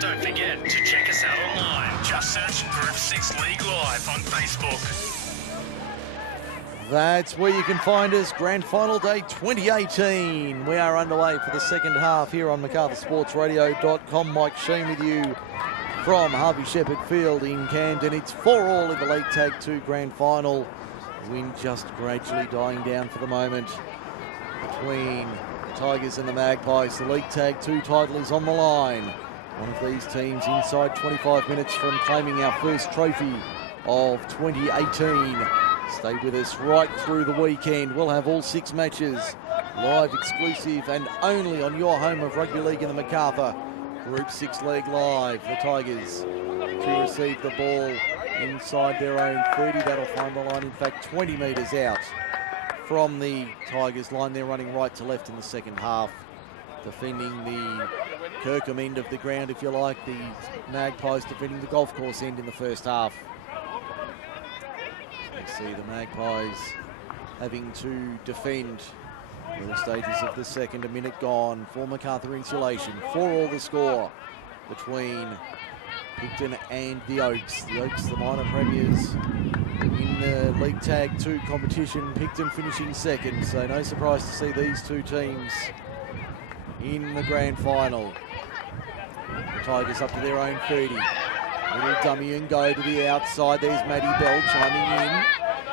Don't forget to check us out online. Just search Group 6 League Live on Facebook. That's where you can find us. Grand Final Day 2018. We are underway for the second half here on MacArthurSportsRadio.com. Mike Shean with you from Harvey Shepherd Field in Camden. It's 4-all in the League Tag 2 Grand Final. Wind just gradually dying down for the moment between the Tigers and the Magpies. The League Tag 2 title is on the line. One of these teams inside 25 minutes from claiming our first trophy of 2018. Stay with us right through the weekend. We'll have all 6 matches live, exclusive, and only on your home of rugby league in the MacArthur Group 6 League Live. The Tigers to receive the ball inside their own 30. That'll find the line, in fact, 20 metres out from the Tigers line. They're running right to left in the second half, defending the Kirkham end of the ground, if you like. The Magpies defending the golf course end in the first half. You see the Magpies having to defend the stages of the second. A minute gone for MacArthur Insulation. 4-all the score between Picton and the Oaks. The Oaks, the minor premiers in the League Tag 2 competition. Picton finishing second, so no surprise to see these two teams in the grand final. The Tigers up to their own 30. Little dummy and go to the outside. There's Maddie Bell chiming in.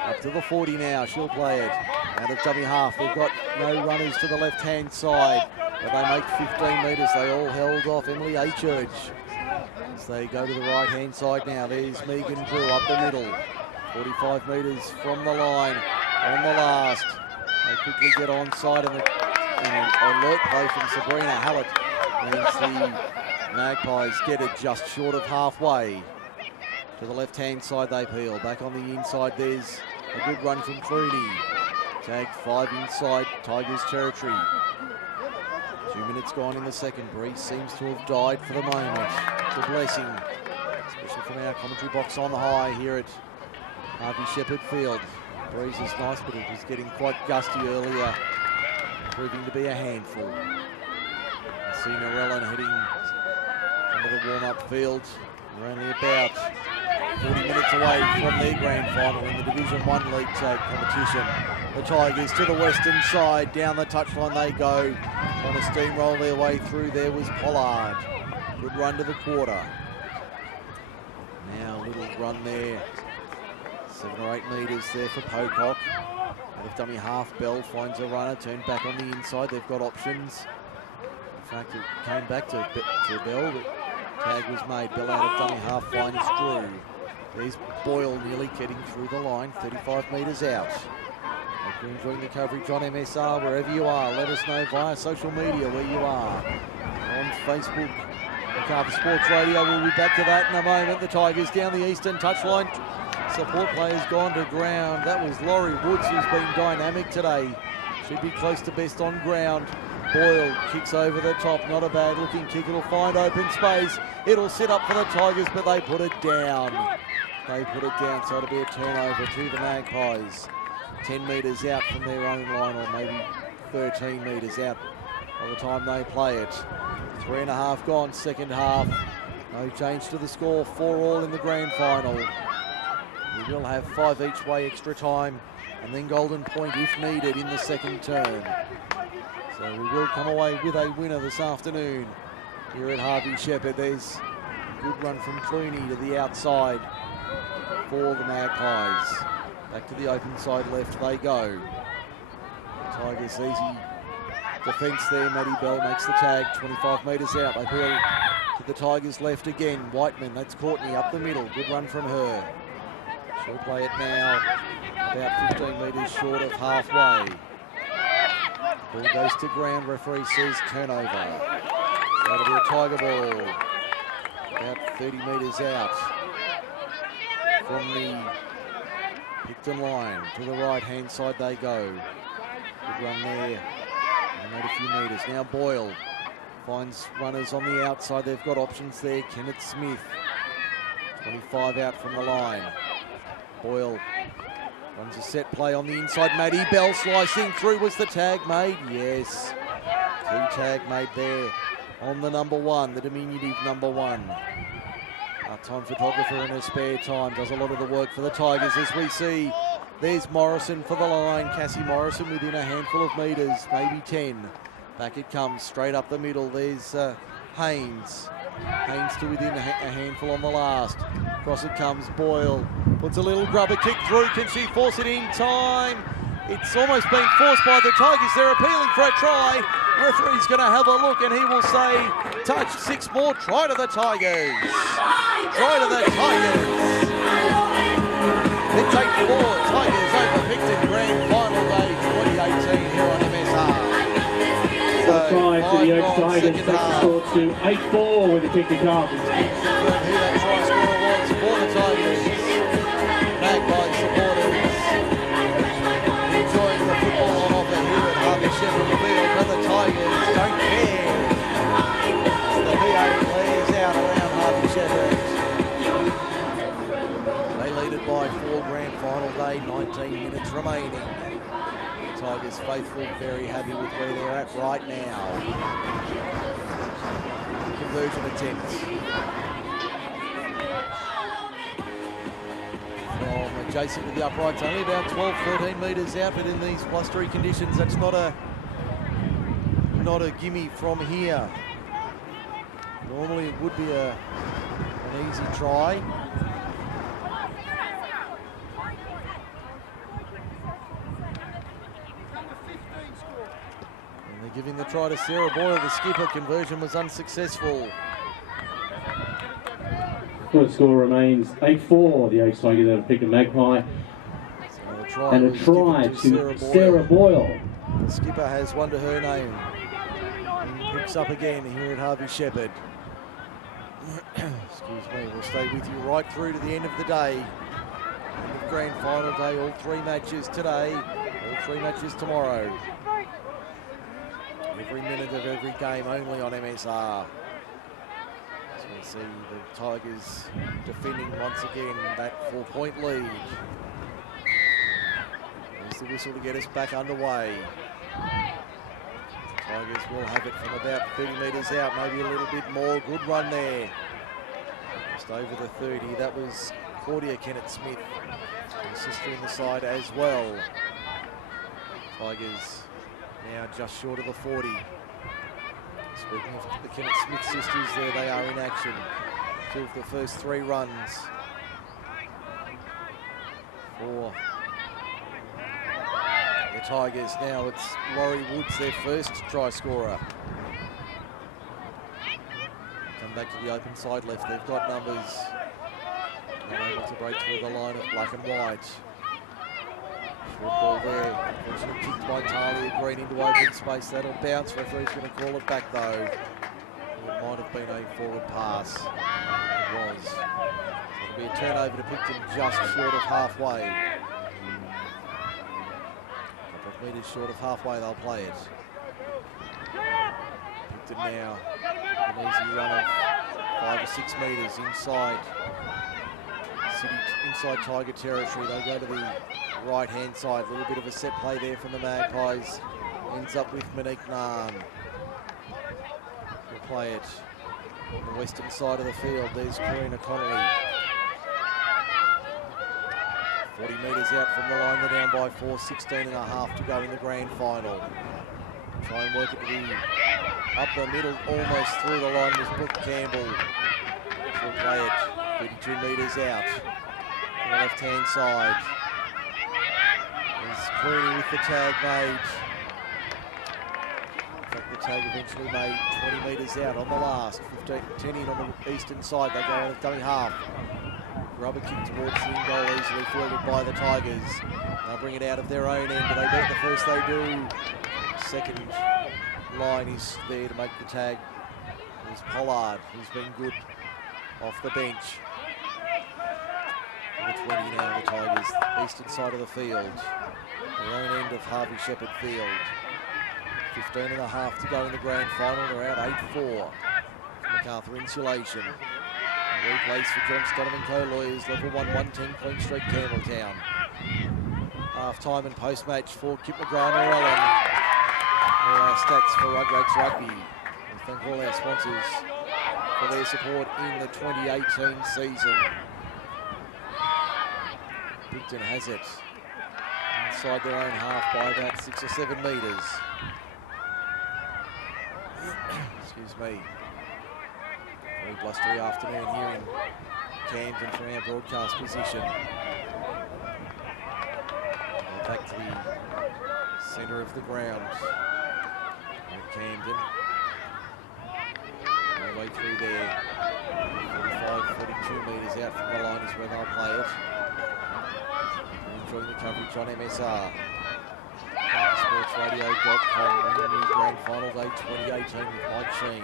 Up to the 40 now. She'll play it. Out of dummy half. They've got no runners to the left-hand side, but they make 15 metres. They all held off Emily A. Church. As they go to the right-hand side now. There's Megan Drew up the middle. 45 metres from the line on the last. They quickly get onside, and an alert play from Sabrina Hallett means the Magpies get it just short of halfway. To the left-hand side they peel. Back on the inside, there's a good run from Clooney. Tag 5 inside Tigers territory. 2 minutes gone in the second. Breeze seems to have died for the moment. It's a blessing, especially from our commentary box on high here at Harvey Shepherd Field. Breeze is nice, but it was getting quite gusty earlier, proving to be a handful. See Narellan heading into the warm-up field. We're only about 40 minutes away from their grand final in the Division 1 League Tag competition. The Tigers to the western side, down the touchline they go. Trying to steamroll their way through. There was Pollard. Good run to the quarter. Now a little run there. 7 or 8 metres there for Pocock. Out of dummy half, Bell finds a runner. Turned back on the inside. They've got options. In fact, it came back to Bell, but tag was made. Bell out of dummy half finds Drew. There's Boyle nearly getting through the line, 35 metres out. Hope you're enjoying the coverage on MSR wherever you are. Let us know via social media where you are. On Facebook, MacArthur Sports Radio. We'll be back to that in a moment. The Tigers down the eastern touchline. Support players gone to ground. That was Laurie Woods, who's been dynamic today. Should be close to best on ground. Boyle kicks over the top. Not a bad looking kick. It'll find open space. It'll sit up for the Tigers, but they put it down. They put it down, so it'll be a turnover to the Magpies. 10 metres out from their own line, or maybe 13 metres out by the time they play it. 3.5 gone, second half. No change to the score, 4-all in the grand final. We will have 5 each way extra time, and then golden point if needed in the second term. So we will come away with a winner this afternoon here at Harvey Shepherd. There's a good run from Clooney to the outside for the Magpies. Back to the open side left they go. Tigers easy defence there. Maddie Bell makes the tag 25 metres out. They peel to the Tigers left again. Whiteman, that's Courtney up the middle. Good run from her. She'll play it now about 15 metres short of halfway. Ball goes to ground. Referee says turnover. That'll be a Tiger ball. About 30 metres out from the Picton line. To the right-hand side they go. Good run there. They made a few metres. Now Boyle finds runners on the outside. They've got options there. Kenneth Smith. 25 out from the line. Boyle runs a set play on the inside. Maddie Bell slicing through. Was the tag made? Yes. Key tag made there on the number 1, the diminutive number 1. Part-time photographer in her spare time does a lot of the work for the Tigers, as we see. There's Morrison for the line. Cassie Morrison within a handful of metres, maybe 10. Back it comes, straight up the middle. There's Haynes. Haynes to within a handful on the last. Across it comes Boyle. Puts a little grubber kick through. Can she force it in time? It's almost been forced by the Tigers. They're appealing for a try. Referee's going to have a look and he will say, touch 6 more. Try to the Tigers. Try to the Tigers. It's 8-4. Tigers over Picton Grand Final Day 2018 here on MSR. Try to the Oaks Tigers, takes the score to 8-4 with the kick to come. Who that try scorer was for the Tigers. Magpies supporters enjoying the football on offer here at Harvey Shepherd Field, but the Tigers don't care. The PA plays out around Harvey Shepherd. They lead it by 4. Grand Final day, 19 minutes remaining. Tigers faithful, very happy with where they're at right now. Conversion attempts from adjacent to the uprights, only about 12-13 metres out, but in these blustery conditions, that's not a gimme from here. Normally it would be an easy try. Giving the try to Sarah Boyle, the skipper. Conversion was unsuccessful. The score remains 8-4. The Oaks Tigers out of Picton Magpie. So and a try to Sarah Boyle. The skipper has one to her name. And picks up again here at Harvey Shepherd. Excuse me, we'll stay with you right through to the end of the day. End of Grand Final day, all 3 matches today, all 3 matches tomorrow. Every minute of every game only on MSR. So we see the Tigers defending once again that 4-point lead. There's the whistle to get us back underway. Tigers will have it from about 30 metres out, maybe a little bit more. Good run there. Just over the 30. That was Claudia Kennett-Smith, her sister in the side as well. Tigers now just short of the 40. Speaking of the Kennett-Smith sisters, there they are in action. 2 of the first 3 runs for the Tigers. Now it's Laurie Woods, their first try scorer. Come back to the open side left. They've got numbers. They're able to break through the line of black and white. Short ball there. Unfortunately kicked by Talia Green into open space. That'll bounce. Referee's going to call it back though. It might have been a forward pass. It was. So it'll be a turnover to Picton just short of halfway. A couple of metres short of halfway, they'll play it. Picton now an easy run of 5 or 6 metres inside City, inside Tiger territory. They go to the right-hand side. A little bit of a set play there from the Magpies. Ends up with Monique Nahn. We'll play it on the western side of the field. There's Karina Connolly. 40 metres out from the line. They're down by 4, 16 and a half to go in the grand final. Try and work it to the up the middle, almost through the line was Brooke Campbell. She'll play it 32 metres out on the left-hand side. There's Cooney with the tag made. In fact, the tag eventually made 20 metres out on the last. 10 in on the eastern side. They go on a dummy half. Rubber kick towards the in goal, easily fielded by the Tigers. They'll bring it out of their own end. Do they beat the first? They do. Second line is there to make the tag. There's Pollard, who's been good off the bench. Number 20 now, the Tigers, eastern side of the field. Their own end of Harvey Shepherd Field. 15 and a half to go in the grand final. They're out 8-4. MacArthur Insulation. Replays for John Donovan Co-Lawyers, level 1, 110 Queen Street, Campbelltown. Half time and post-match for Kip McGrath and Ellen. All our stats for Rugrats Rugby. We thank all our sponsors for their support in the 2018 season. Picton has it inside their own half by about 6 or 7 metres. Excuse me. Very blustery afternoon here in Camden from our broadcast position. Back to the centre of the ground at Camden. All the way through there. 45, 42 metres out from the line is where they'll play it. Enjoying the coverage on MSR. Sportsradio.com. New Grand Final Day 2018 with Mike Shean.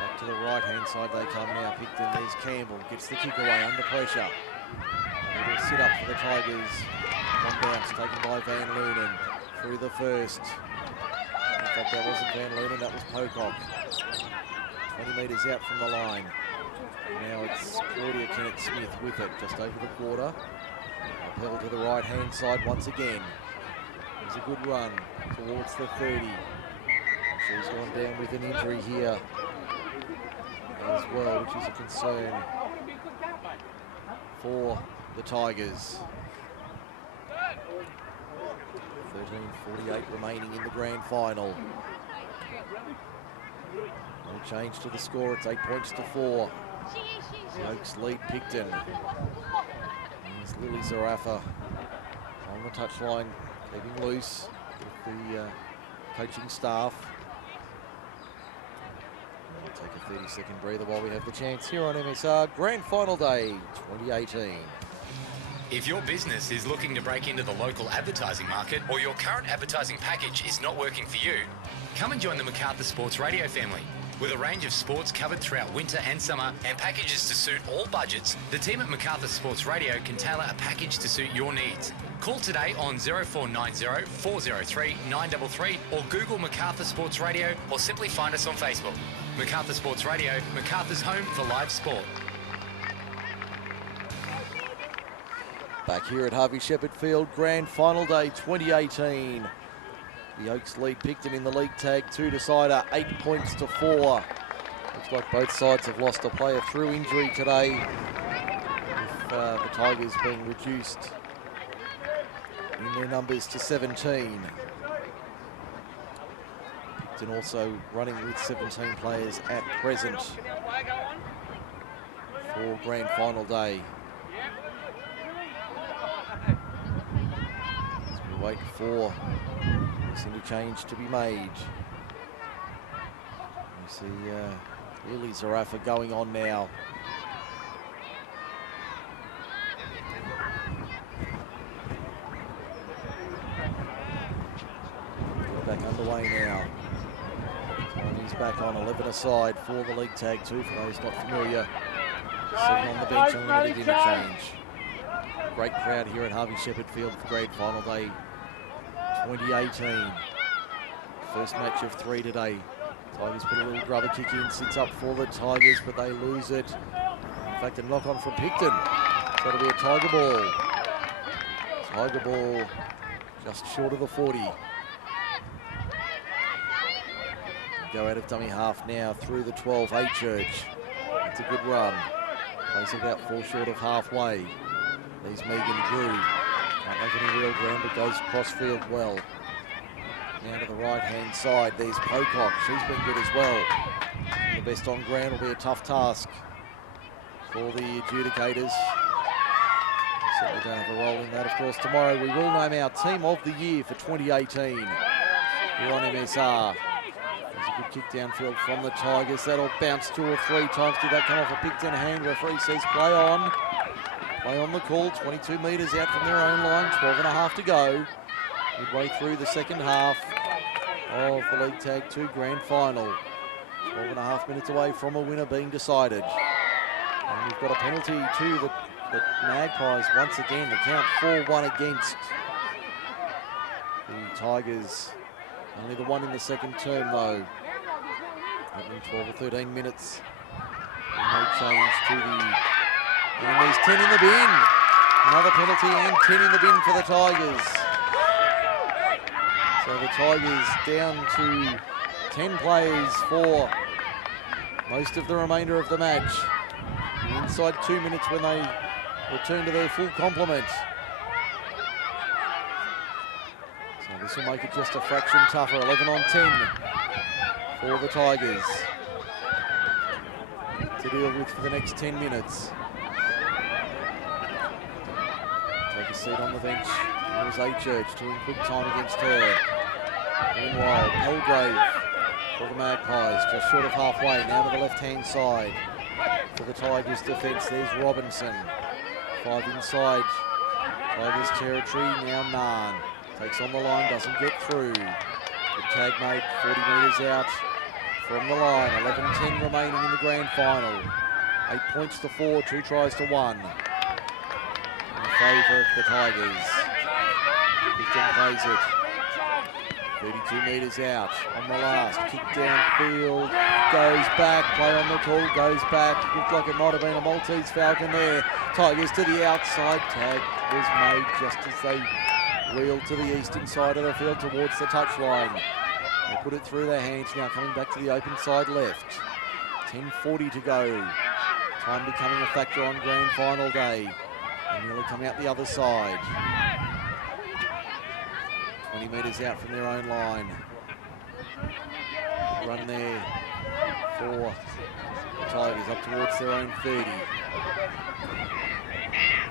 Back to the right-hand side they come now. Picton, there's Campbell. Gets the kick away under pressure. A little sit-up for the Tigers. One bounce taken by Van Loonen through the first. In fact, that wasn't Van Loonen, that was Pocock. 20 metres out from the line. Now it's Claudia Kennett-Smith with it, just over the quarter. Uphill to the right-hand side once again. It's a good run towards the 30. She's gone down with an injury here as well, which is a concern for the Tigers. 13:48 remaining in the grand final. No change to the score, it's 8 points to 4. The Oaks lead Picton. There's Lily Zarafa on the touchline, keeping loose with the coaching staff. We'll take a 30-second breather while we have the chance here on MSR Grand Final Day 2018. If your business is looking to break into the local advertising market or your current advertising package is not working for you, come and join the Macarthur Sports Radio family. With a range of sports covered throughout winter and summer and packages to suit all budgets, the team at Macarthur Sports Radio can tailor a package to suit your needs. Call today on 0490 403 933 or Google Macarthur Sports Radio or simply find us on Facebook. Macarthur Sports Radio, Macarthur's home for live sport. Back here at Harvey Shepherd Field, Grand Final Day 2018. The Oaks lead Picton in the league tag 2 decider, 8 points to 4. Looks like both sides have lost a player through injury today, with the Tigers being reduced in their numbers to 17. Picton also running with 17 players at present for Grand Final Day. Wait for this interchange to be made. You see Lily Zarafa going on now. We're back underway now. He's back on 11 aside for the league tag 2 for those not familiar. 7 on the bench on limited interchange. Great crowd here at Harvey Shepherd Field for Grand Final Day 2018. First match of 3 today. Tigers put a little grubber kick in, sits up for the Tigers, but they lose it. In fact, a knock on from Picton. So it'll be a Tiger ball. Tiger ball just short of the 40. Go out of dummy half now through the 12, Church. It's a good run. Plays about 4 short of halfway. There's Megan Drew. Can't make any real ground, but goes crossfield well. Now to the right-hand side, there's Pocock. She's been good as well. The best on ground will be a tough task for the adjudicators. Certainly don't have a role in that, of course. Tomorrow we will name our Team of the Year for 2018 here on MSR. There's a good kick downfield from the Tigers. That'll bounce 2 or 3 times. Did that come off a Picton hand? Referee says play on. Play on the call, 22 metres out from their own line, 12 and a half to go. Midway through the second half of the League Tag 2 Grand Final. 12 and a half minutes away from a winner being decided. And we've got a penalty to the Magpies once again. The count 4-1 against the Tigers. Only the one in the second term though. Happening 12 or 13 minutes. And no change to the... And there's 10 in the bin. Another penalty and 10 in the bin for the Tigers. So So the Tigers down to 10 players for most of the remainder of the match. Inside 2 minutes when they return to their full complement. So this will make it just a fraction tougher. 11 on 10 for the Tigers to deal with for the next 10 minutes. Take a seat on the bench. Here's A-Church doing quick time against her. Meanwhile, Pelgrave for the Magpies, just short of halfway, now to the left-hand side. For the Tigers defence, there's Robinson. 5 inside Tigers territory, now Narn. Takes on the line, doesn't get through. Good tag made, 40 metres out from the line. 11-10 remaining in the grand final. 8 points to 4, 2 tries to 1. In favour of the Tigers. Picton plays it. 32 metres out on the last. Kick downfield, goes back, play on the call, goes back. Looked like it might have been a Maltese Falcon there. Tigers to the outside. Tag was made just as they wheeled to the eastern side of the field towards the touchline. They put it through their hands, now coming back to the open side left. 10:40 to go. Time becoming a factor on grand final day. And nearly come out the other side. 20 metres out from their own line. Run there for the Tigers up towards their own 30.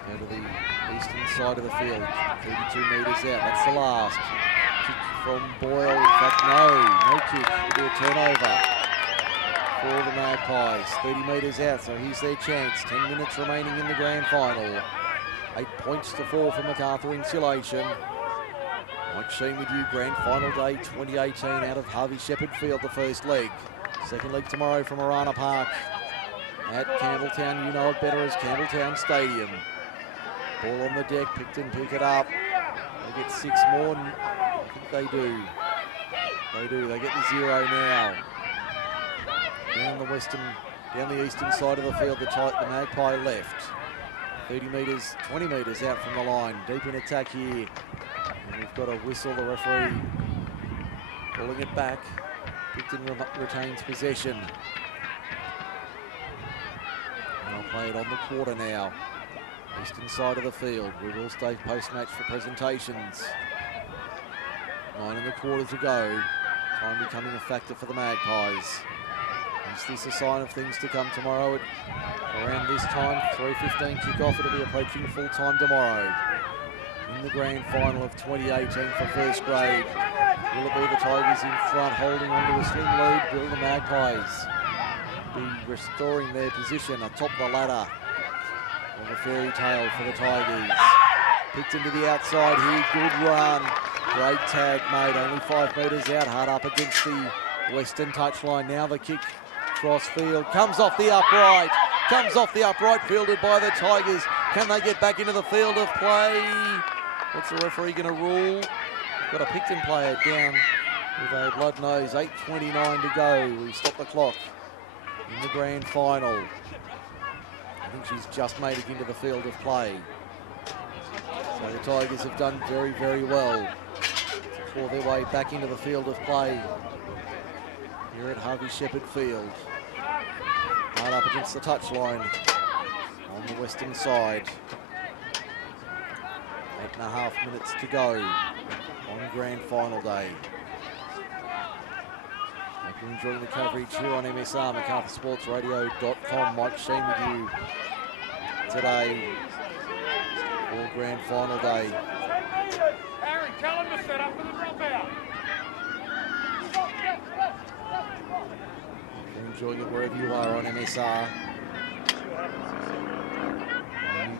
Go to the eastern side of the field. 32 metres out. That's the last. Kick from Boyle. In fact, no kick. It'll be a turnover for the Magpies. 30 metres out, so here's their chance. 10 minutes remaining in the grand final. 8 points to 4 for MacArthur Insulation. Mike Shean with you, grand final day 2018 out of Harvey Shepherd Field, the first leg. Second leg tomorrow from Arana Park at Campbelltown. You know it better as Campbelltown Stadium. Ball on the deck, Picton pick it up. They get 6 more, and I think they do. They get the 0 now. Down the eastern side of the field, the Magpie left. 30 metres, 20 metres out from the line. Deep in attack here. And we've got a whistle, the referee pulling it back. Picton retains possession. I'll play it on the quarter now. Eastern side of the field. We will stay post-match for presentations. 9 in the quarter to go. Time becoming a factor for the Magpies. Is this a sign of things to come tomorrow at around this time? 3:15 kickoff. It'll be approaching full time tomorrow. In the grand final of 2018 for first grade. Will it be the Tigers in front holding onto a slim lead? Will the Magpies be restoring their position atop the ladder of a fairy tale for the Tigers? Picton to the outside here, good run. Great tag made, only 5 metres out, hard up against the western touchline. Now the kick cross field, comes off the upright, fielded by the Tigers. Can they get back into the field of play? What's the referee going to rule? Got a Picton player down with a blood nose. 8:29 to go. We stop the clock in the grand final. I think she's just made it into the field of play. So the Tigers have done very, very well to claw their way back into the field of play here at Harvey Shepherd Field. Hard up against the touchline on the western side. 8.5 minutes to go on grand final day. Hope you're enjoying the coverage here on MSR, MacArthurSportsRadio.com. Mike Shean with you today for grand final day. Aaron, tell him to set up for the dropout. You're enjoying it wherever you are on MSR.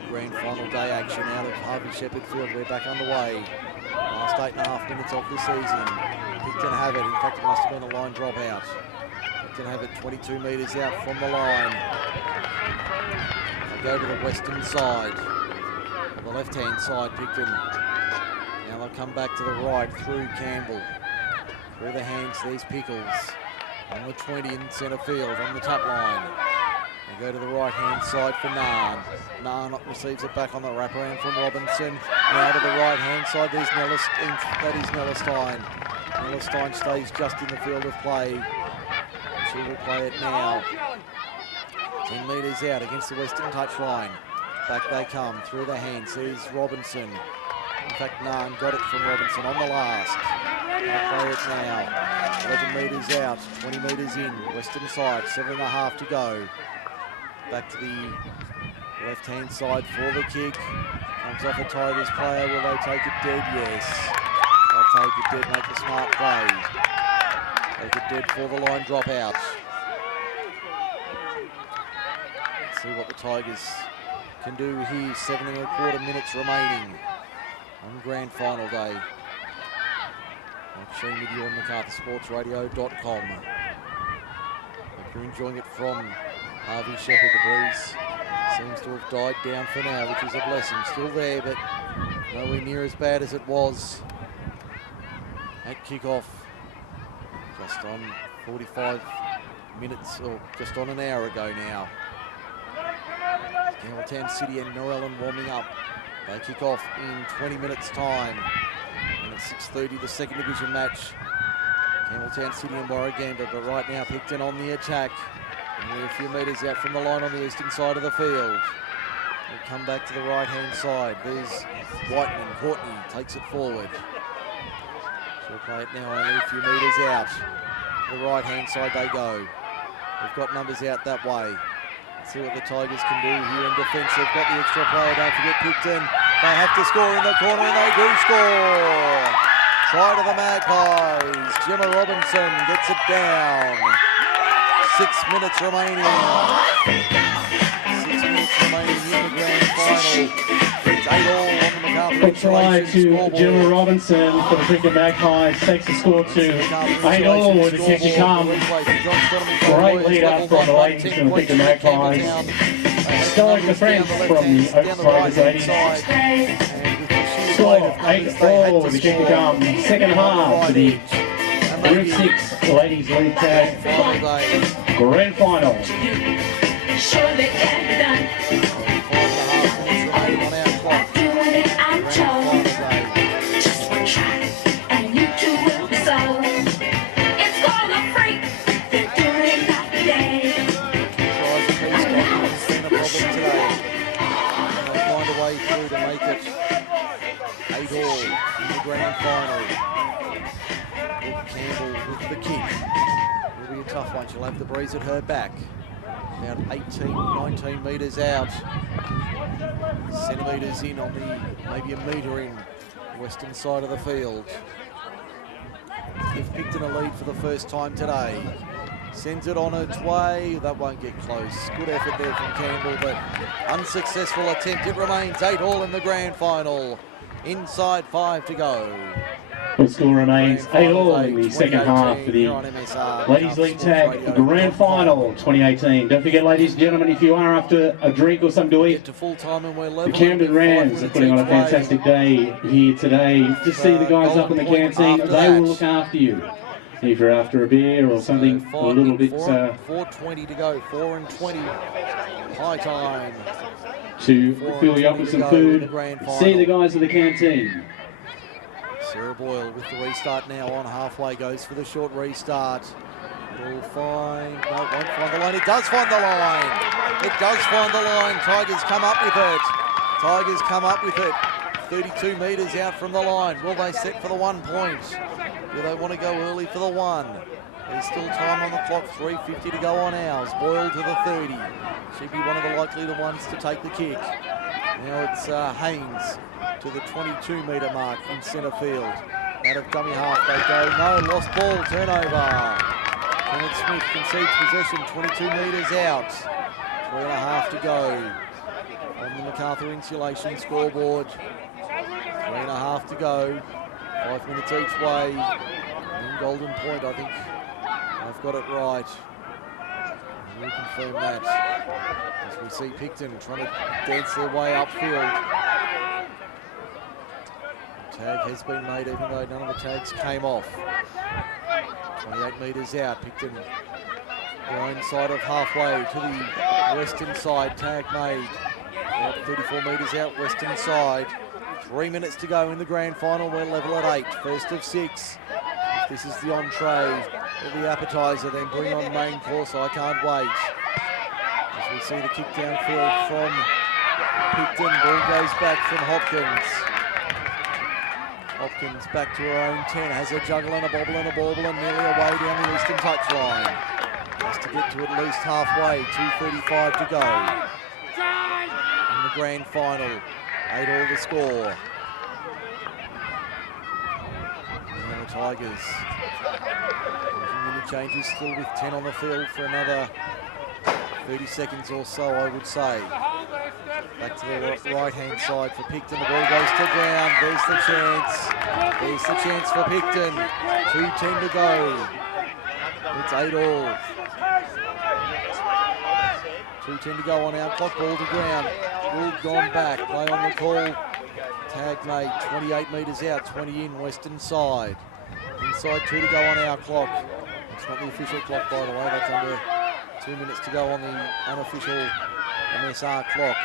Grand final day action out of Harvey Shepherd Field. We're back underway. Last 8.5 minutes of the season. Picton have it. In fact, it must have been a line dropout. Picton have it 22 metres out from the line. They go to the western side. On the left-hand side, Picton. Now they'll come back to the right through Campbell. Through the hands, there's Pickles. On the 20 in centre field, on the top line. They go to the right-hand side for Narn. Narn receives it back on the wraparound from Robinson. Now to the right-hand side, there's Nellis. That is Nellestein. Palestine stays just in the field of play. She will play it now. 10 metres out against the Western touchline. Back they come, through the hands. There's Robinson. In fact, Nahn got it from Robinson on the last. They'll play it now. 11 metres out, 20 metres in. Western side, 7.5 to go. Back to the left-hand side for the kick. Comes off a Tigers player. Will they take it dead? Yes. They'll take it dead, make the smart play. Take it dead for the line dropout. Let's see what the Tigers can do here. 7.25 minutes remaining on grand final day. Mike Shean with you on MacArthurSportsRadio.com. Hope you're enjoying it from Harvey Shepherd. The breeze seems to have died down for now, which is a blessing. Still there, but nowhere near as bad as it was at kickoff. Just on 45 minutes, or just on an hour ago now. Campbelltown City and Norellan warming up. They kick off in 20 minutes time. And at 6:30, the second division match. Campbelltown City and Warragamba, but right now Picton on the attack. And we're a few metres out from the line on the eastern side of the field. They come back to the right-hand side. There's Whiteman. Courtney takes it forward. She'll play it now only a few metres out. To the right-hand side they go. They've got numbers out that way. Let's see what the Tigers can do here in defence. They've got the extra player. Don't forget Picton. They have to score in the corner, and they do score. Try to the Magpies. Gemma Robinson gets it down. 6 minutes remaining. 6 minutes remaining in the grand final. It's 8-all on the MacArthur Good try to scoreboard. Gemma Robinson for the Picton Magpies. Takes the score to 8-all with the kick to come. Great lead up from the ladies from the Picton Magpies. Historic defence from the Tigers ladies. Score 8-all with the kick to come. Second half for the Group 6 Ladies League Tag Grand Final. Surely get it done. 5.5 minutes remaining on our clock. Doing it, I'm told. Just one try, and you two will be sold. It's gonna freak. They're doing it night and day. Tries at least got been a problem today. And they'll find a way through to make it 8-all in the grand final. Brooke Campbell with the kick. It'll be a tough one. She'll have the breeze at her back. About 18, 19 metres out. Centimetres in on the, maybe a metre in, western side of the field. Give Picton a lead for the first time today. Sends it on its way. That won't get close. Good effort there from Campbell, but unsuccessful attempt. It remains 8-all in the grand final. Inside 5 to go. The score remains 8-all in the second half for the Ladies League Tag Grand Final 2018. Don't forget, ladies and gentlemen, if you are after a drink or something to eat, the Camden Rams are putting on a fantastic day here today. Just see the guys up in the canteen. They will look after you. If you're after a beer or something a little bit... 4:20 to go, 4:20. High time. To fill you up with some food, see the guys at the canteen. Sarah Boyle with the restart now on halfway, goes for the short restart. It'll find, no, it won't find the line. It does find the line. It does find the line. Tigers come up with it. Tigers come up with it. 32 metres out from the line. Will they set for the 1 point? Do they want to go early for the 1? There's still time on the clock, 3:50 to go on ours. Boyle to the 30. She'd be one of the likely ones to take the kick. Now it's Haynes to the 22-metre mark in centre field. Out of dummy half they go. No, lost ball, turnover. Kenneth Smith concedes possession, 22 metres out. 3.5 to go on the MacArthur Insulation scoreboard. 3.5 to go. 5 minutes each way. In Golden Point, I think I've got it right. We'll confirm that as we see Picton trying to dance their way upfield. The tag has been made even though none of the tags came off. 28 metres out, Picton their own side of halfway to the western side, tag made. About 34 metres out, western side. 3 minutes to go in the grand final. We're level at 8, first of 6. this is the entree or the appetizer, then bring on main course. I can't wait. As we see the kick downfield from Picton, ball goes back from Hopkins. Hopkins back to her own 10, has a juggle and a bobble and a bauble and nearly away down the eastern touchline. Has to get to at least halfway, 2:35 to go. In the grand final, 8-all the score. And the Tigers making interchanges, still with 10 on the field for another 30 seconds or so, I would say. Back to the right-hand side for Picton. The ball goes to ground. There's the chance. There's the chance for Picton. 2:10 to go. It's 8-all. 2:10 to go on our clock. Ball to ground. Gould gone back. Play on the call. Tag made. 28 metres out. 20 in. Western side. Inside 2 to go on our clock. It's not the official clock, by the way. That's under 2 minutes to go on the unofficial MSR clock.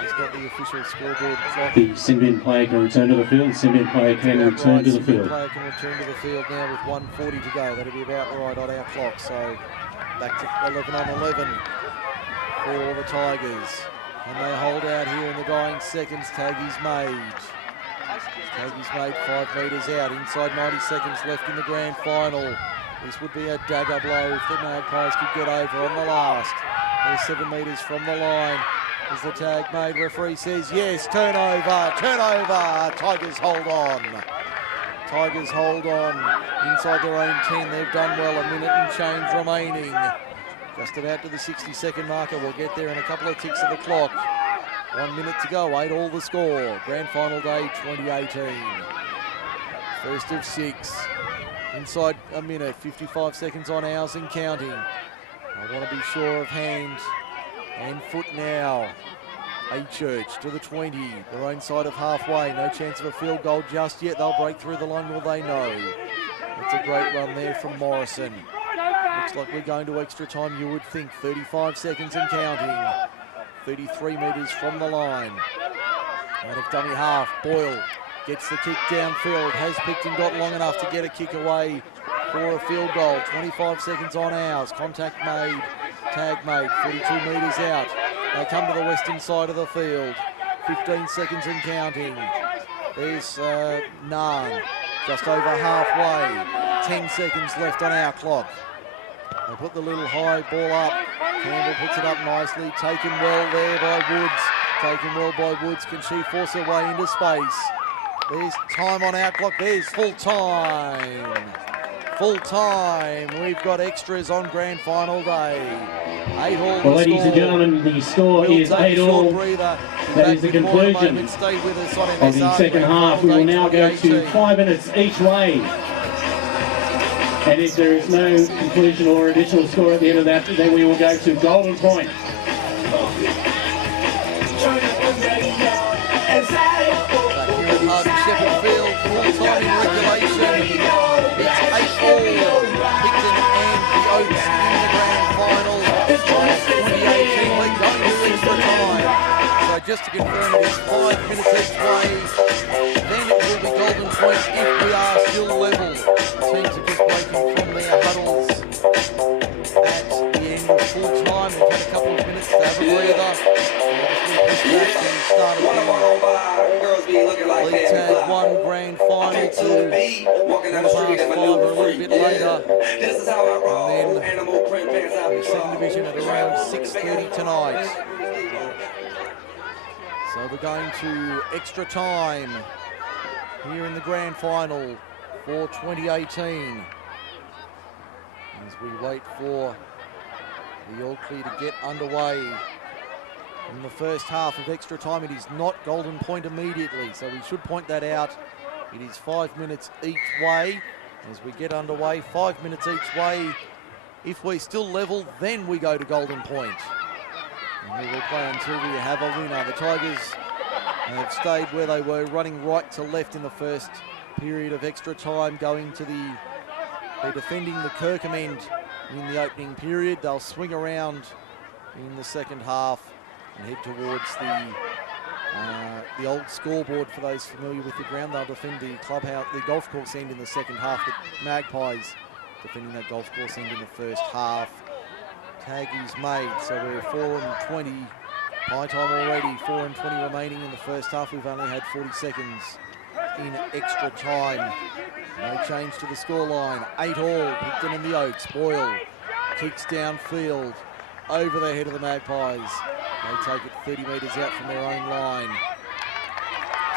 He's got the official scoreboard clock. The Symbian player can return to the field. Symbian player can return to the field. Symbian player can return to the field now with 1:40 to go. That'll be about right on our clock. So back to 11 on 11 for the Tigers. And they hold out here in the dying seconds. Taggy's made. Taggy's made 5 metres out. Inside 90 seconds left in the grand final. This would be a dagger blow if the Magpies could get over on the last. They're 7 metres from the line. Is the tag made? Referee says yes. Turnover. Turnover. Tigers hold on. Tigers hold on. Inside their own 10. They've done well. A minute and change remaining. Just about to the 60-second marker. We'll get there in a couple of ticks of the clock. 1 minute to go. 8-all the score. Grand final day 2018. First of 6. Inside a minute. 55 seconds on ours and counting. I want to be sure of hand and foot now. A Church to the 20, their own side of halfway. No chance of a field goal just yet. They'll break through the line, will they? No. It's a great run there from Morrison. Looks like we're going to extra time, you would think. 35 seconds and counting. 33 metres from the line. Out of dummy half, Boyle gets the kick downfield. Has Picton got long enough to get a kick away for a field goal? 25 seconds on ours. Contact made. Tag made. 42 metres out. They come to the western side of the field. 15 seconds and counting. There's Naan. Just over halfway. 10 seconds left on our clock. They put the little high ball up. Campbell puts it up nicely. Taken well there by Woods. Taken well by Woods. Can she force her way into space? There's time on our clock. There's full time. Full time. We've got extras on grand final day. 8-all. Well, ladies and gentlemen, the score is 8-all. That is the conclusion of the second half. We will now go to 5 minutes each way. And if there is no conclusion or additional score at the end of that, then we will go to golden point. Shepherd Field, full-time in regulation. It's 8-all. Picton and the Oaks in the grand final of 2018. We're going to extra time. So just to confirm, it is 5 minutes each way. Then it will be golden point if we are still level. Teams are just breaking from their huddles at the end of full time. They've had a couple of minutes to have a breather. League Tag 1 grand final to past 5 or a little bit later. And then the second division at around 6:30 tonight. So we're going to extra time here in the grand final for 2018. As we wait for the All Clear to get underway in the first half of extra time. It is not golden point immediately, so we should point that out. It is 5 minutes each way as we get underway. 5 minutes each way. If we're still level, then we go to golden point. And we will play until we have a winner. The Tigers have stayed where they were, running right to left in the first period of extra time, going to they're defending the Kirkham end in the opening period. They'll swing around in the second half and head towards the The old scoreboard, for those familiar with the ground, they'll defend the clubhouse, the golf course end in the second half. The Magpies defending that golf course end in the first half. Tag is made, so we're 4:20. High time already, 4:20 remaining in the first half. We've only had 40 seconds in extra time. No change to the scoreline. 8-all, Picton and the Oaks. Boyle kicks downfield over the head of the Magpies. They take it 30 metres out from their own line.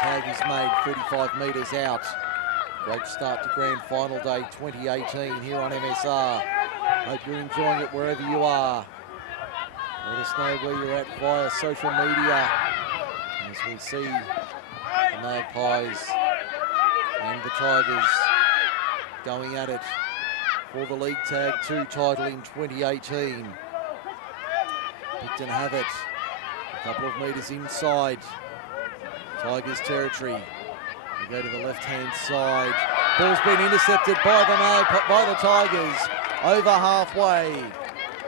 Tag is made 35 metres out. Great start to Grand Final Day 2018 here on MSR. Hope you're enjoying it wherever you are. Let us know where you're at via social media as we see the Magpies and the Tigers going at it for the League Tag 2 title in 2018. Picton have it. A couple of metres inside Tigers territory. They go to the left-hand side. Ball's been intercepted by the Tigers over halfway.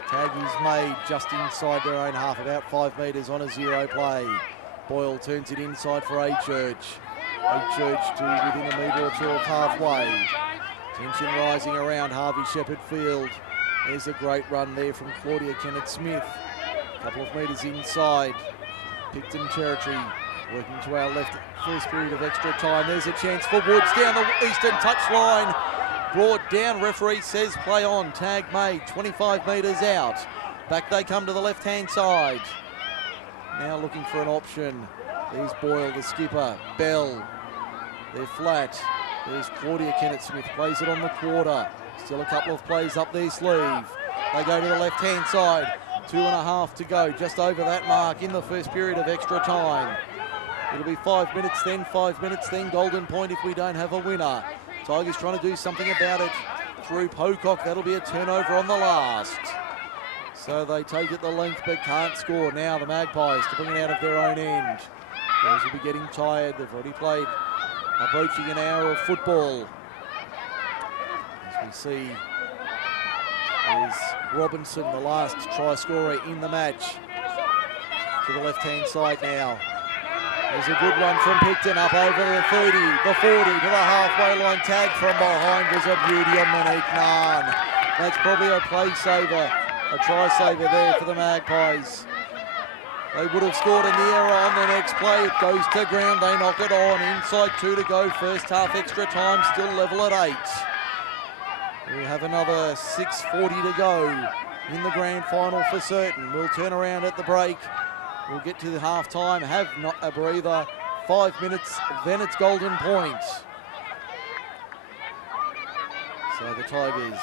Tag is made just inside their own half, about 5 metres on a 0 play. Boyle turns it inside for Achurch. Achurch to within a metre or two of halfway. Tension rising around Harvey Shepherd Field. There's a great run there from Claudia Kennett-Smith. A couple of metres inside Picton territory. Working to our left, first period of extra time. There's a chance for Woods down the eastern touchline. Brought down, referee says play on. Tag made, 25 metres out. Back they come to the left-hand side. Now looking for an option. There's Boyle, the skipper. Bell, they're flat. There's Claudia Kennett-Smith, plays it on the quarter. Still a couple of plays up their sleeve. They go to the left-hand side. 2.5 to go, just over that mark in the first period of extra time. It'll be 5 minutes then, golden point if we don't have a winner. Tigers trying to do something about it through Pocock. That'll be a turnover on the last. So they take it the length but can't score. Now the Magpies to bring it out of their own end. Girls will be getting tired. They've already played approaching an hour of football. As we see, is Robinson, the last try scorer in the match. To the left-hand side now. There's a good run from Picton up over the 30, the 40 to the halfway line. Tag from behind was a beauty on Monique Nahn. That's probably a play saver, a try saver there for the Magpies. They would have scored in the error on the next play. It goes to ground, they knock it on. Inside 2 to go, first half extra time, still level at 8. We have another 6:40 to go in the grand final for certain. We'll turn around at the break. We'll get to the half time, have not a breather. 5 minutes, then it's golden point. So the Tigers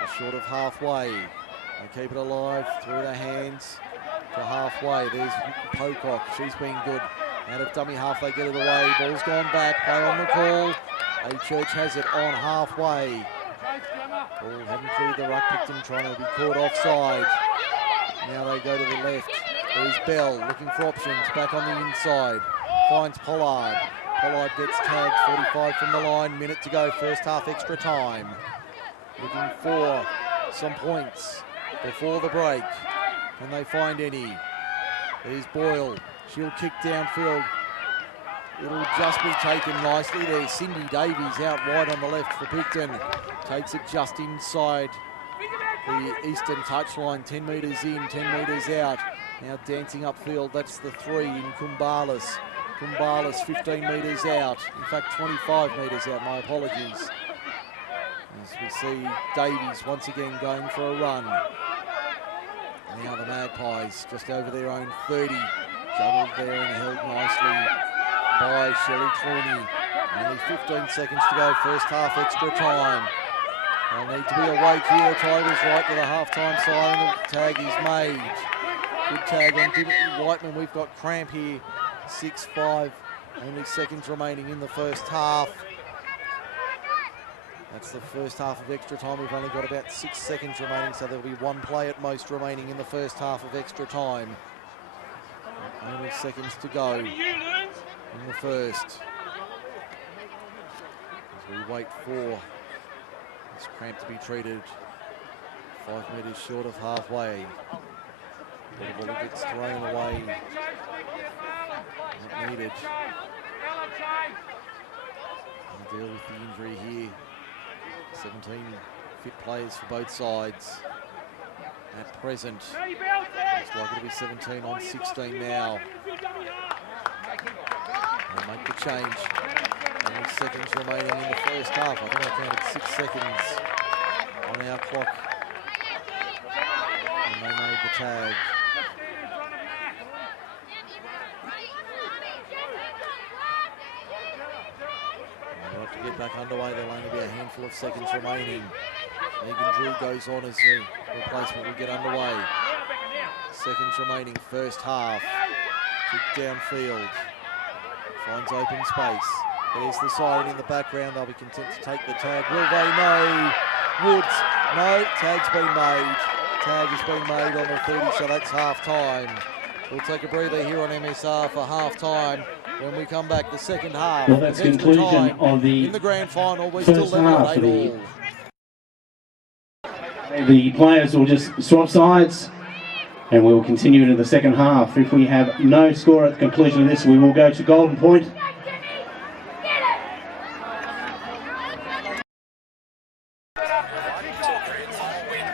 are short of halfway. They keep it alive through their hands to halfway. There's Pocock, she's been good. Out of dummy half, they get it away. Ball's gone back, play on the call. Achurch has it on halfway. Ball hadn't cleared the ruck. Picton trying to be caught offside. Now they go to the left. There's Bell looking for options. Back on the inside. Finds Pollard. Pollard gets tagged. 45 from the line. Minute to go. First half extra time. Looking for some points before the break. Can they find any? There's Boyle. She'll kick downfield. It'll just be taken nicely there. Cindy Davies out wide on the left for Picton. Takes it just inside the eastern touchline. 10 metres in, 10 metres out. Now dancing upfield, that's the 3 in Kumbalis. Kumbalis 15 metres out. In fact, 25 metres out, my apologies. As we see Davies once again going for a run. Now the Magpies just over their own 30. Juggled there and held nicely by Shelley Clooney. Only 15 seconds to go, first half extra time. They'll need to be awake here. The Tigers right to the half-time siren. The tag is made. Good tag on Timothy Whiteman. We've got cramp here. 6-5. Only seconds remaining in the first half. That's the first half of extra time. We've only got about 6 seconds remaining, so there'll be one play at most remaining in the first half of extra time. Only seconds to go in the first. As we wait for this cramp to be treated. 5 metres short of halfway. The ball gets thrown away Not needed. We'll deal with the injury here. 17 fit players for both sides at present. Looks like it'll be 17 on 16 now. They'll make the change. Only seconds remaining in the first half. I think I counted 6 seconds on our clock when they made the tag. Right, to get back underway, there'll only be a handful of seconds remaining. Megan Drew goes on as the replacement will get underway. Seconds remaining, first half. Kick downfield. Finds open space. There's the siren in the background. They'll be content to take the tag. Will they? No. Woods. No. Tag's been made. Tag has been made on the 30, so that's half time. We'll take a breather here on MSR for half time. When we come back, the second half. Well, that's conclusion of the in the grand final. We're still level at 8 all. The players will just swap sides and we'll continue into the second half. If we have no score at the conclusion of this, we will go to Golden Point.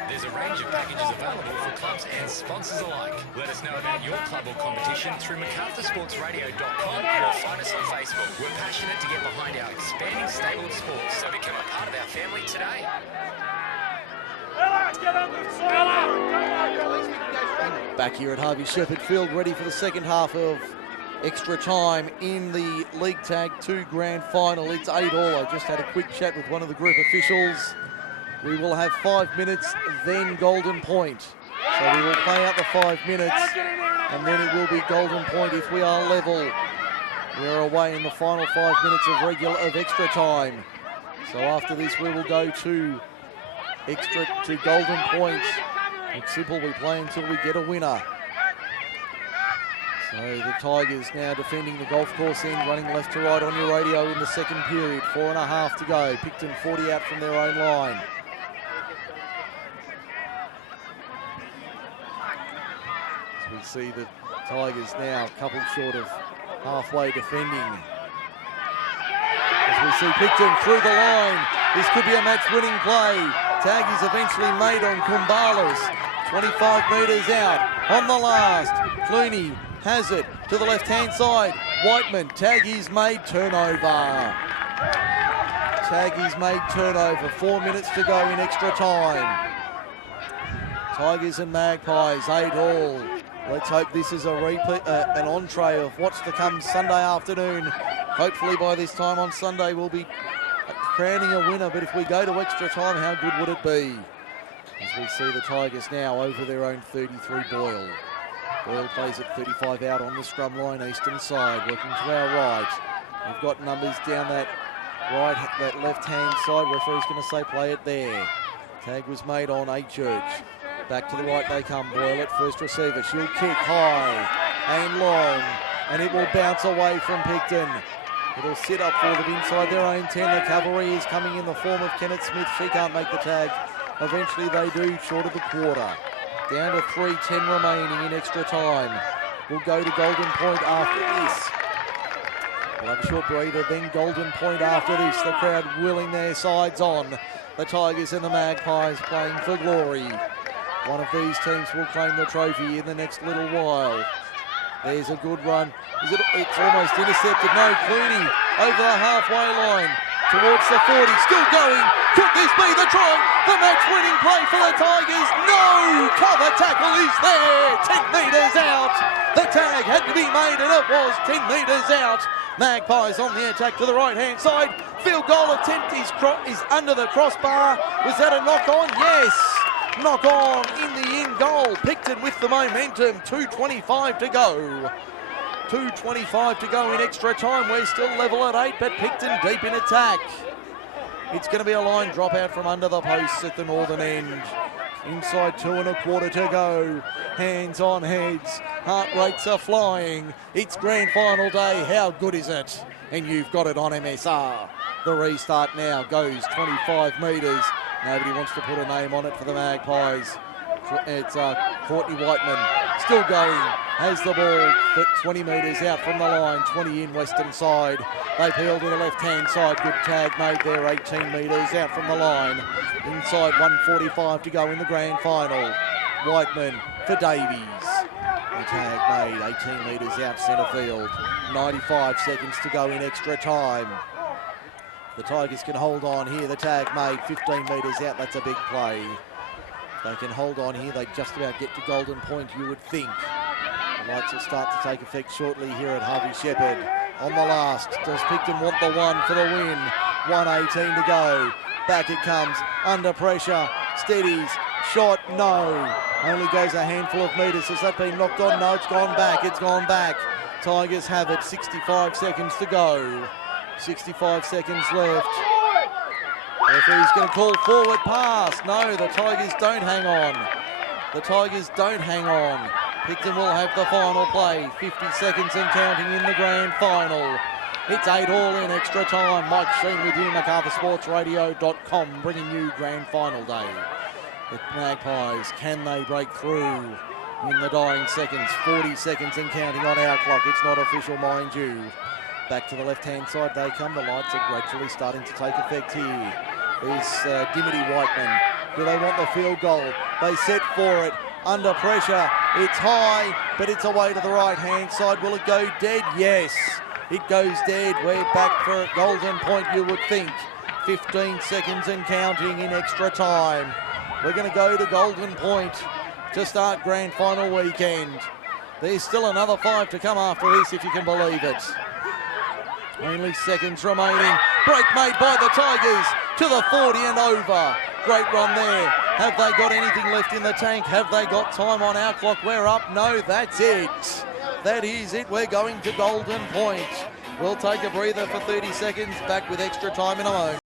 There's a range of packages available for clubs and sponsors alike. Let us know about your club or competition through MacArthurSportsRadio.com or find us on Facebook. We're passionate to get behind our expanding stable of sports, so become a part of our family today. Back here at Harvey Shepherd Field, ready for the second half of extra time in the League Tag 2 Grand Final. It's 8 all. I just had a quick chat with one of the group officials. We will have 5 minutes, then Golden Point. So we will play out the 5 minutes, and then it will be Golden Point if we are level. We are away in the final 5 minutes of extra time. So after this, we will go to Golden Point. It's simple, we play until we get a winner. So the Tigers now defending the golf course end, running left to right on your radio in the second period. 4.5 to go. Picton 40 out from their own line. As we see the Tigers now a couple short of halfway defending. As we see Picton through the line. This could be a match-winning play. Tag is eventually made on Kumbalas. 25 metres out on the last. Clooney has it to the left-hand side. Whiteman, tag is made, turnover. Tag is made, turnover. 4 minutes to go in extra time. Tigers and Magpies, 8 all. Let's hope this is a replay, an entree of what's to come Sunday afternoon. Hopefully by this time on Sunday we'll be crowning a winner, but if we go to extra time, how good would it be? As we see the Tigers now over their own 33, Boyle. Boyle plays at 35 out on the scrum line, eastern side, working to our right. We've got numbers down that left-hand side. Referee's going to say play it there. Tag was made on A Church. Back to the right they come. Boyle at first receiver. She'll kick high and long, and it will bounce away from Picton. It'll sit up for them inside their own 10. The cavalry is coming in the form of Kenneth Smith. She can't make the tag. Eventually they do, short of the quarter. Down to 3:10 remaining in extra time. We'll go to Golden Point after this. We'll have a short breather, then Golden Point after this. The crowd willing their sides on. The Tigers and the Magpies playing for glory. One of these teams will claim the trophy in the next little while. There's a good run. It's almost intercepted. No, Clooney over the halfway line towards the 40. Still going. Could this be the try? The match-winning play for the Tigers. No! Cover tackle is there. 10 metres out. The tag had to be made, and it was 10 metres out. Magpies on the attack to the right-hand side. Field goal attempt is under the crossbar. Was that a knock-on? Yes. Knock on in the in goal. Picton with the momentum. 2:25 to go. 2:25 to go in extra time. We're still level at 8, but Picton deep in attack. It's going to be a line drop out from under the posts at the northern end. Inside 2.25 to go. Hands on heads. Heart rates are flying. It's grand final day. How good is it? And you've got it on MSR. The restart now goes 25 metres. Nobody wants to put a name on it for the Magpies. It's Courtney Whiteman Still going. Has the ball 20 metres out from the line, 20 in western side. They peel to the left-hand side. Good tag made there, 18 metres out from the line. Inside 1:45 to go in the grand final. Whiteman for Davies. The tag made, 18 metres out centre field. 95 seconds to go in extra time. The Tigers can hold on here. The tag made, 15 metres out. That's a big play. They can hold on here. They just about get to Golden Point, you would think. The lights will start to take effect shortly here at Harvey Shepherd. On the last, does Picton want the one for the win? 1:18 to go. Back it comes, under pressure, steadies, shot, no. Only goes a handful of metres. Has that been knocked on? No, it's gone back, it's gone back. Tigers have it, 65 seconds to go. 65 seconds left. Referee's going to call forward pass. No, the Tigers don't hang on. The Tigers don't hang on. Picton will have the final play. 50 seconds and counting in the grand final. It's 8-all in extra time. Mike Shean with you, MacArthurSportsRadio.com, bringing you grand final day. The Magpies, can they break through in the dying seconds? 40 seconds and counting on our clock. It's not official, mind you. Back to the left-hand side they come. The lights are gradually starting to take effect here. There's Dimity Whiteman. Do they want the field goal? They set for it. Under pressure. It's high, but it's away to the right-hand side. Will it go dead? Yes. It goes dead. We're back for Golden Point, you would think. 15 seconds and counting in extra time. We're going to go to Golden Point to start grand final weekend. There's still another 5 to come after this, if you can believe it. Only seconds remaining. Break made by the Tigers to the 40 and over. Great run there. Have they got anything left in the tank? Have they got time on our clock? We're up. No, that's it. That is it. We're going to Golden Point. We'll take a breather for 30 seconds. Back with extra time in a moment.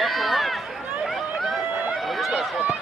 That's all right.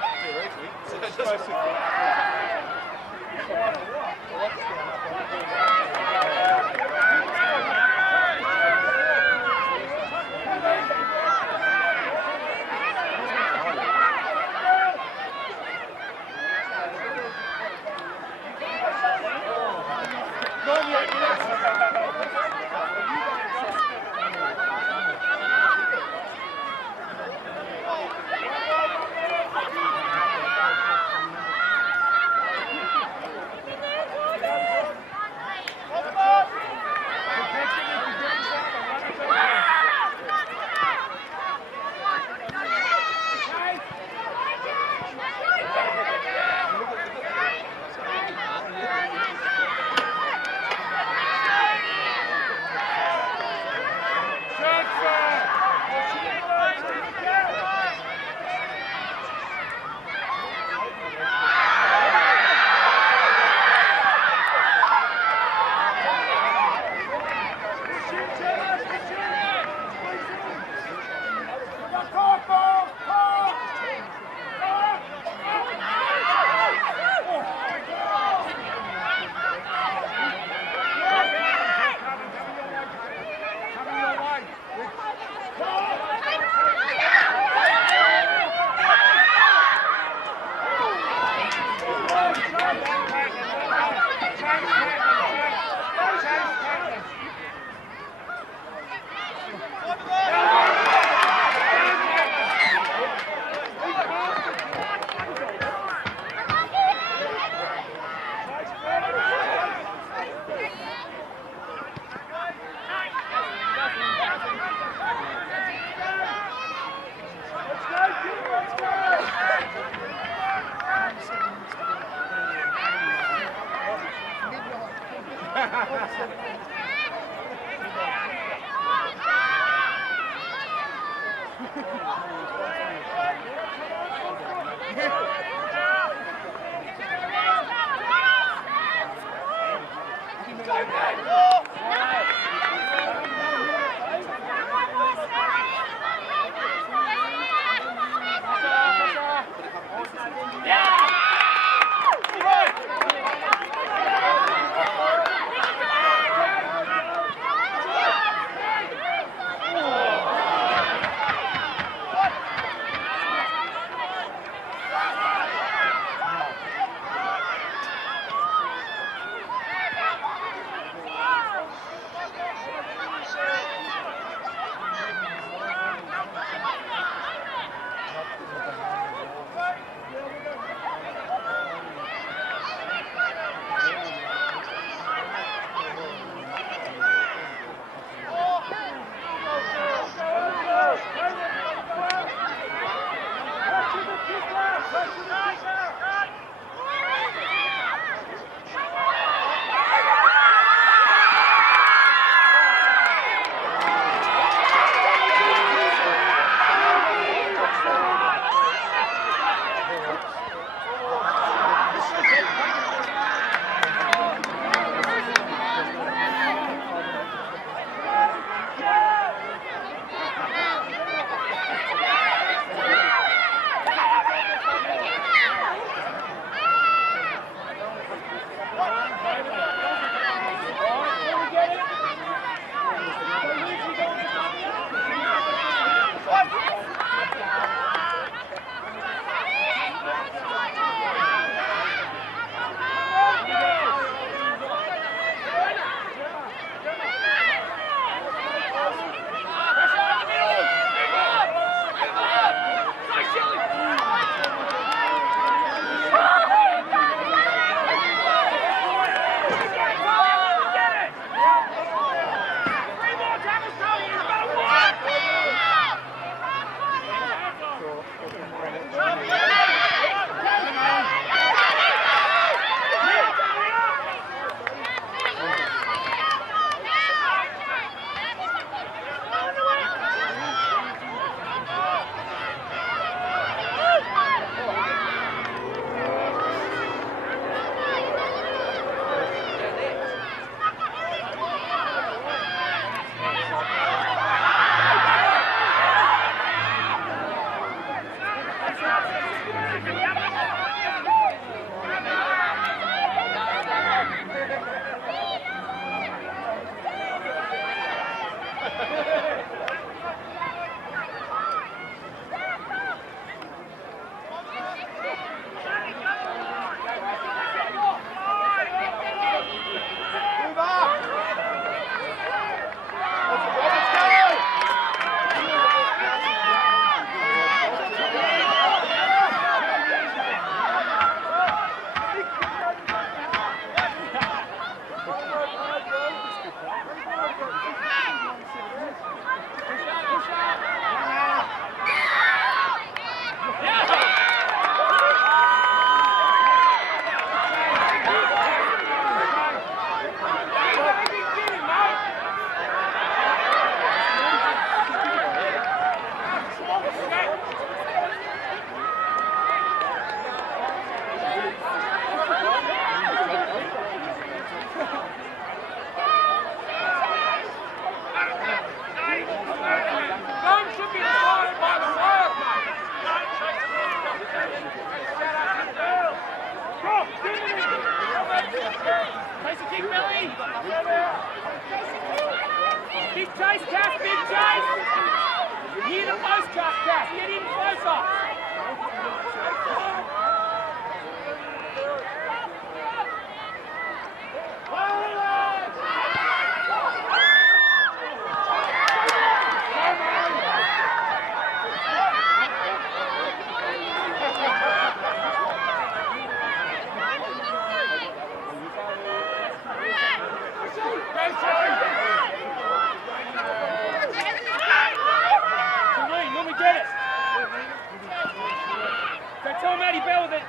tell Maddie Bell that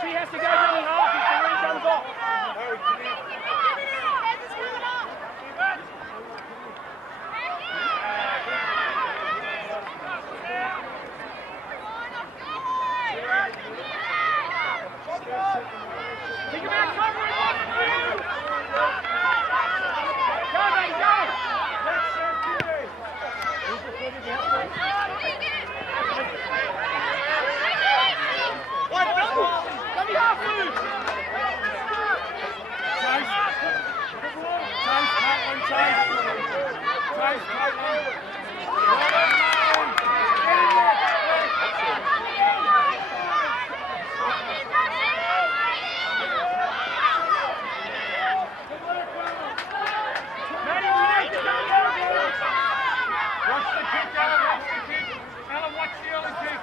she has to go down in half if the ring comes off. Think about covering it. Go, mate, go. Let me half food. Chase, Caitlin, chase. Chase, Caitlin. Maddie, we need to go. Watch the kick, Alan, watch the kick. Alan, watch the early kick.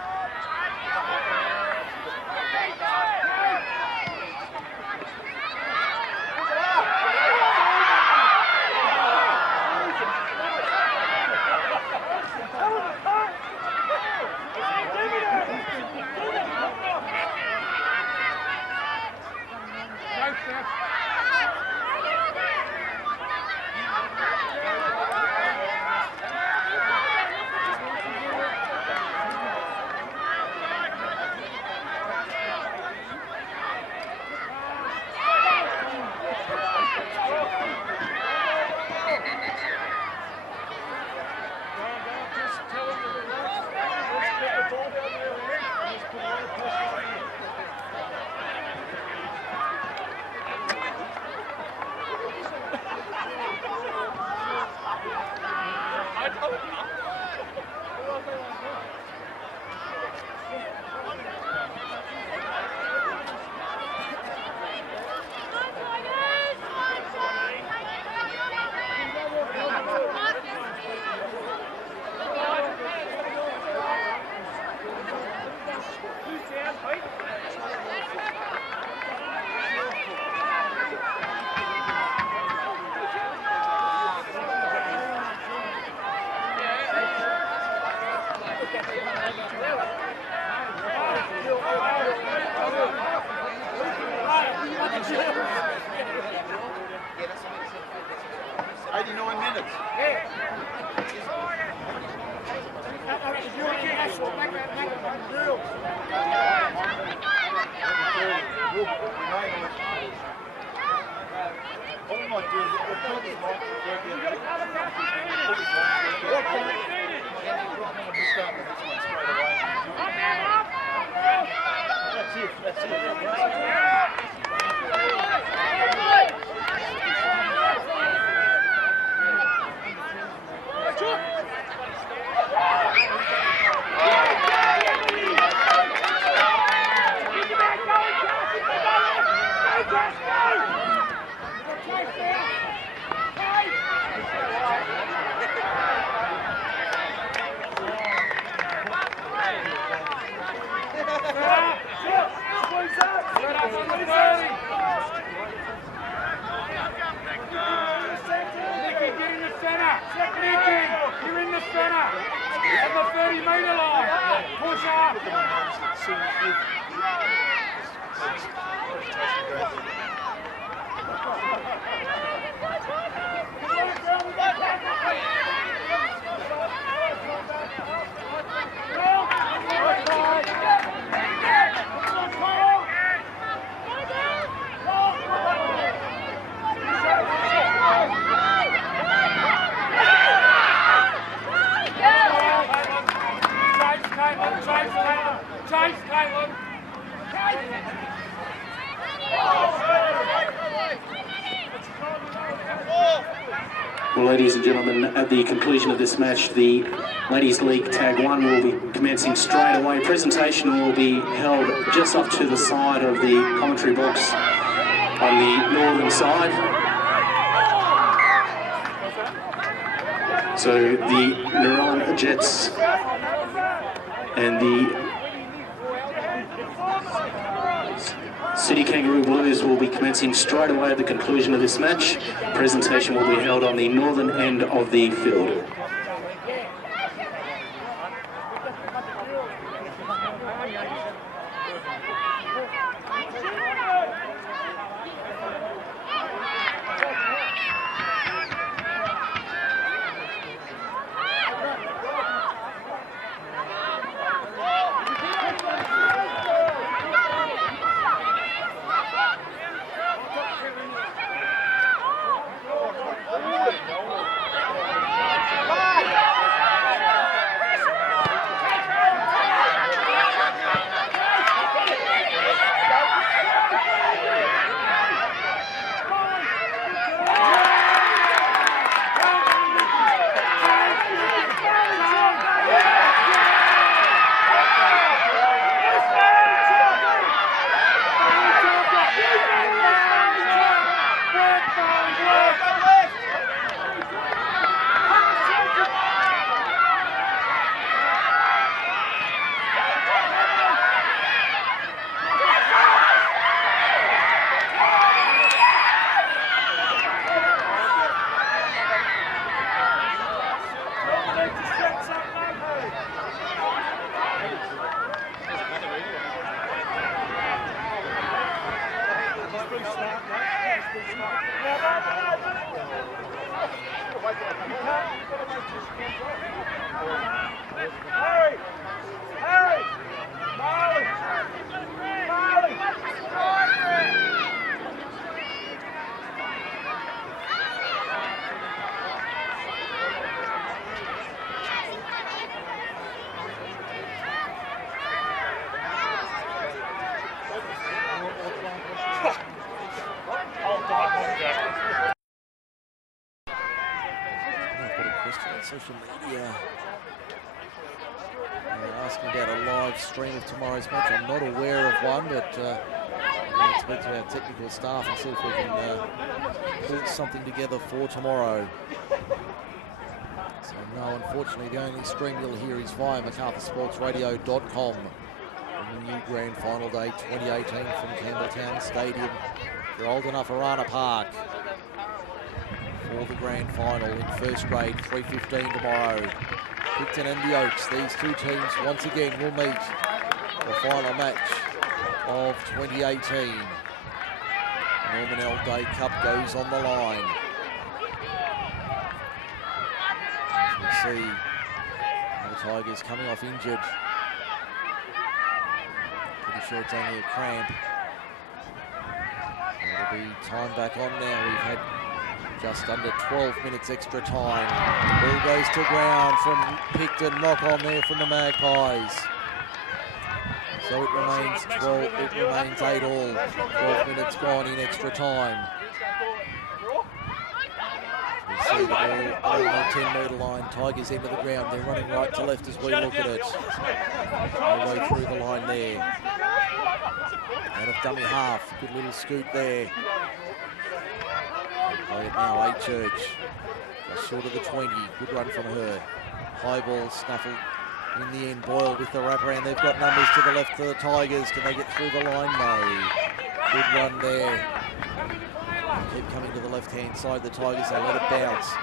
Well, ladies and gentlemen, at the conclusion of this match, the Ladies League Tag 1 will be commencing straight away. Presentation will be held just off to the side of the commentary box on the northern side. So the Neuron Jets and the City Kangaroo Blues will be commencing straight away at the conclusion of this match. Presentation will be held on the northern end of the field. social media asking about a live stream of tomorrow's match. I'm not aware of one, but I'll speak to our technical staff and see if we can pull something together for tomorrow. So no, unfortunately, the only stream you'll hear is via MacArthurSportsRadio.com on the new Grand Final Day 2018 from Campbelltown Stadium, the old enough Arana Park, for the Grand Final in first grade, 3:15 tomorrow. Picton and the Oaks, these two teams once again will meet the final match of 2018. Norman L. Day Cup goes on the line. As we see the Tigers coming off injured. Pretty sure it's only a cramp. It'll be time back on now. We've had just under 12 minutes extra time. Ball goes to ground from Picton. Knock on there from the Magpies. So it remains 8 all. 12 minutes gone in extra time. We see the ball on the 10-metre line. Tigers into the ground. They're running right to left as we look at it. No way through the line there. Out of dummy half. Good little scoot there. Play it now, A Church. Just short of the 20. Good run from her. High ball snaffled in the end. Boyle with the wraparound. They've got numbers to the left for the Tigers. Can they get through the line? No. Good run there. Keep coming to the left-hand side. The Tigers, they let it bounce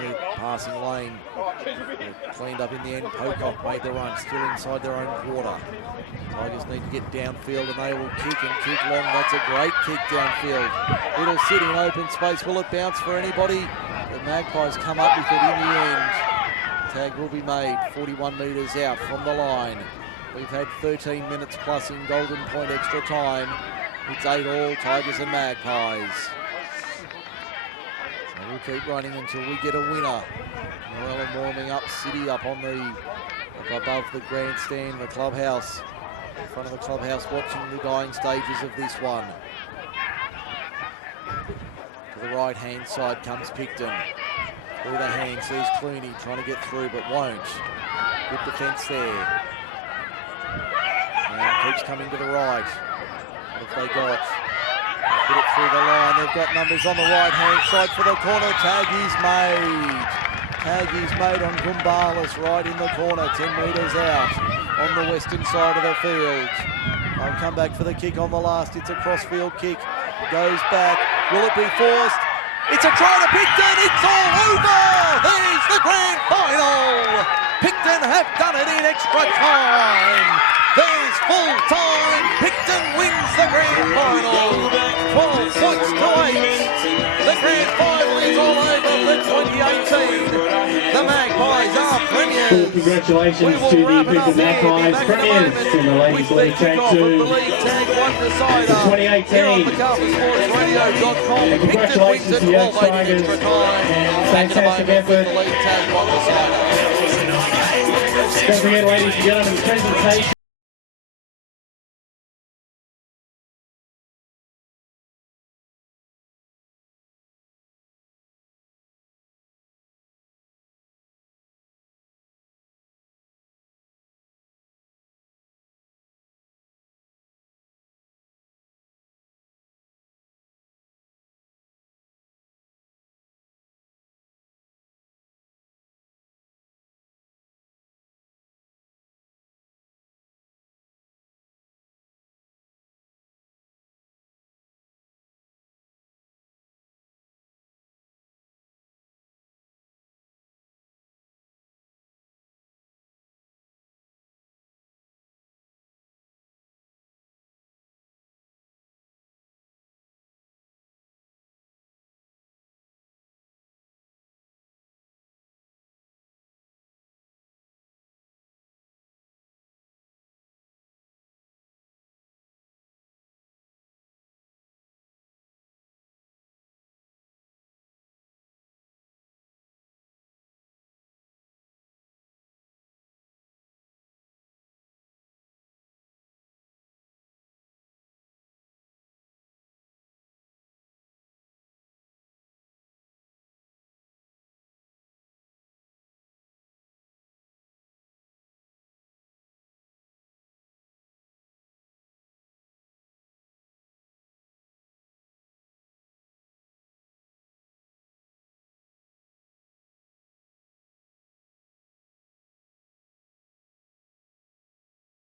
in the passing lane. They're cleaned up in the end. Pocock made the run. Still inside their own quarter. Tigers need to get downfield and they will kick and kick long. That's a great kick downfield. It'll sit in open space. Will it bounce for anybody? The Magpies come up with it in the end. Tag will be made 41 metres out from the line. We've had 13 minutes plus in Golden Point extra time. It's 8 all, Tigers and Magpies. So we'll keep running until we get a winner. Morella warming up, City up on up above the grandstand, the clubhouse. In front of the clubhouse watching the dying stages of this one. To the right-hand side comes Picton. Through the hands, there's Clooney trying to get through but won't. Good defence there. Now keeps coming to the right. What have they got? Put it through the line. They've got numbers on the right-hand side for the corner. Tag is made. Tag is made on Gumbalis right in the corner, 10 metres out on the western side of the field. They'll come back for the kick on the last. It's a cross-field kick. Goes back. Will it be forced? It's a try to Picton. It's all over. There's the grand final. Picton have done it in extra time. There's full time. Picton wins the grand final. 12 points to 8. The grand final is all over for 2018. The Magpies are premiers. Full congratulations to the Picton Magpies, premiers in the Ladies League Tag 2 for 2018. And congratulations to the Oaks Tigers. Fantastic effort. Don't forget, ladies and gentlemen, presentation.